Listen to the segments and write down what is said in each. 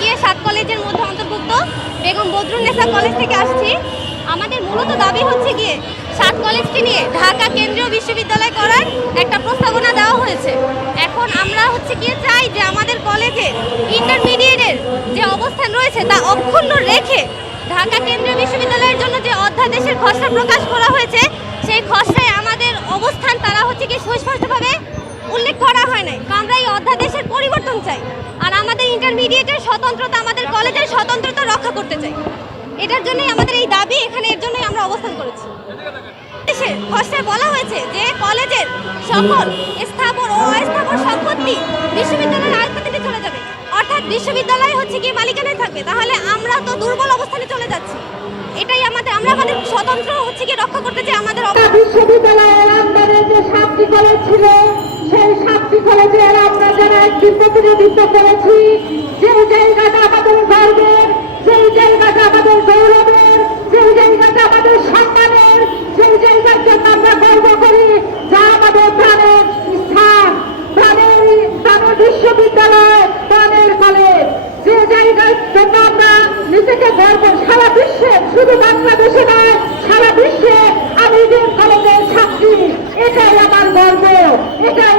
গিয়ে সাত কলেজের মধ্যে অন্তর্ভুক্ত বেগম বদরুন্নেসা কলেজ থেকে আসছি। আমাদের মূলত দাবি হচ্ছে গিয়ে সাত কলেজকে নিয়ে ঢাকা কেন্দ্রীয় বিশ্ববিদ্যালয় করার একটা প্রস্তাবনা দেওয়া হয়েছে। এখন আমরা হচ্ছে গিয়ে চাই যে আমাদের কলেজে ইন্টারমিডিয়েটের যে অবস্থান রয়েছে তা অক্ষুণ্ণ রেখে ঢাকা কেন্দ্রীয় বিশ্ববিদ্যালয়ের জন্য যে অধ্যাদেশের খসড়া প্রকাশ করা হয়েছে, সেই খসড়ায় আমাদের অবস্থান তারা হচ্ছে কি সুস্পষ্টভাবে উল্লেখ করা হয় নাই তো আমরা এই অধ্যাদেশের পরিবর্তন চাই। আর আমাদের ইন্টারমিডিয়েটের স্বতন্ত্রতা, আমাদের কলেজের স্বতন্ত্রতা রক্ষা করতে চাই। এটার জন্যই আমাদের এই দাবি, এখানে এর জন্যই আমরা অবস্থান করেছি। বলা হয়েছে যে কলেজের সকল স্থাপন ও অস্থাবর সম্পত্তি বিশ্ববিদ্যালয়ের আয়ত্তাতে চলে যাবে। অর্থাৎ বিশ্ববিদ্যালয় হচ্ছে কি মালিকানায় থাকবে। তাহলে আমরা তো দুর্বল অবস্থানে চলে যাচ্ছি। এটাই আমাদের, আমরা আমাদের স্বতন্ত্র হচ্ছে কি রক্ষা করতে চাই আমাদের বিশ্ববিদ্যালয়ের আন্ডারে যে সাতটি কলেজ ছিল, সেই সাতটি কলেজের একটি প্রতিনিধিত্ব করেছি। যে জায়গাটা আমাদের গর্বের, যেই জায়গাটা আমাদের গৌরবের, যেই জায়গাটা আমাদের সম্মানের সেই জায়গার জন্য আমরা গর্ব করি, যা আমাদের প্রাণের স্থান, প্রাণের প্রাণের বিশ্ববিদ্যালয়, প্রাণের কলেজ যে জায়গার জন্য আমরা নিজেকে গর্ব, সারা বিশ্বে, শুধু বাংলাদেশে নয়, সারা বিশ্বে আমি যে কলেজের ছাত্রী, এটাই আমার গর্ব, এটাই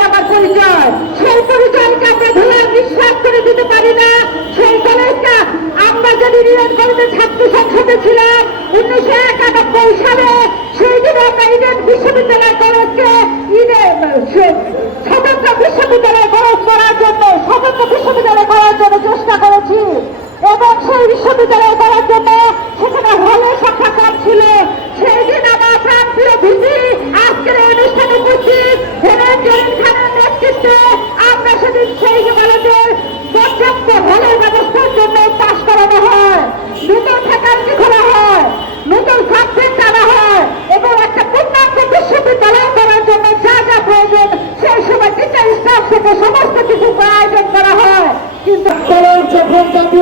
ইডেন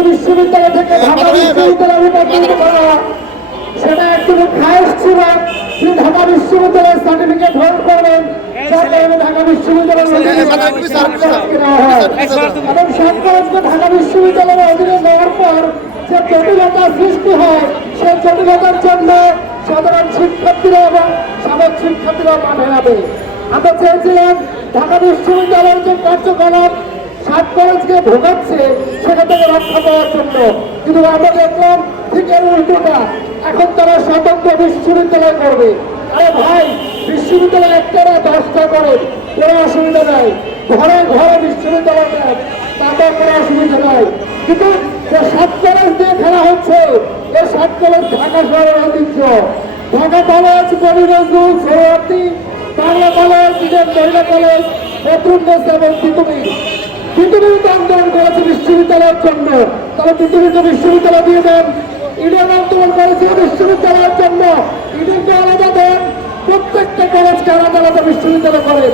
বিশ্ববিদ্যালয় থেকে ঢাকা বিশ্ববিদ্যালয়ে রূপান্তরিত করা সেটা একজন খায়স ছিল তিনি ঢাকা বিশ্ববিদ্যালয়ের সার্টিফিকেট হোল্ড করবেন ঢাকা বিশ্ববিদ্যালয়ের অধীনে সাত কলেজকে নেওয়া হয়। এবং সাত ঢাকা বিশ্ববিদ্যালয়ের অধীনে নেওয়ার পর যে জটিলতা সৃষ্টি হয় সেই জটিলতার জন্য সাধারণ শিক্ষার্থীরা এবং সাবেক শিক্ষার্থীরা মাঠে নামে আমরা চেয়েছিলাম ঢাকা বিশ্ববিদ্যালয়ের যে কার্যকলাপ সাত কলেজকে ভোগাচ্ছে সেখান থেকে রক্ষা পাওয়ার জন্য। কিন্তু আমরা দেখলাম ঠিক এর উল্টোটা, এখন তারা স্বতন্ত্র বিশ্ববিদ্যালয় করবে। আরে ভাই, বিশ্ববিদ্যালয় একটা দশটা করে, কোনো অসুবিধা নাই। ঘরে ঘরে বিশ্ববিদ্যালয় দেন তাতে কোনো অসুবিধা নাই। কিন্তু সাত কলেজ দিয়ে খেলা হচ্ছে, এই সাত কলেজ ঢাকা শহরের ঐতিহ্য। ঢাকা কলেজ কবি নজরুল সোহরার্থী বাংলা কলেজ ইডেন মহিলা কলেজ বদরুন্নেস এবং তিতুমির পৃথিবীতে আন্দোলন করেছে বিশ্ববিদ্যালয়ের জন্য। তারা পৃথিবীতে বিশ্ববিদ্যালয় দিয়ে দেন। ইডেন আন্দোলন করেছে বিশ্ববিদ্যালয়ের জন্য। ইডেনকে আলাদা দেন। প্রত্যেকটা কলেজকে আলাদা আলাদা বিশ্ববিদ্যালয় করেন